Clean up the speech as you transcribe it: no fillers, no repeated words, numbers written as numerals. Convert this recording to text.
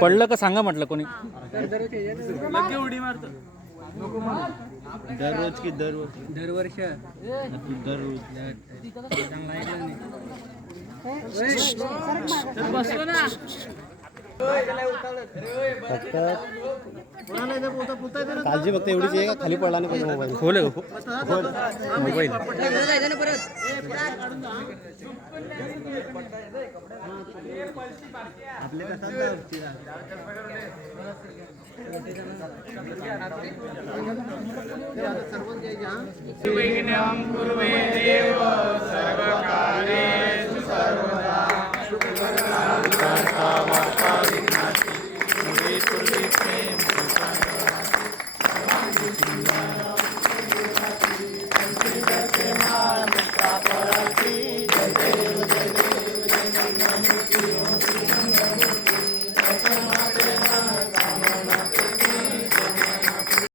पडलं का सांगा म्हटलं कोणी. उडी मारतो दररोज की दरवर्ष बसतो ना. काळजी फक्त एवढीच आहे का खाली पडला नाही पाहिजे मोबाईल. खोल मोबाईल. आपले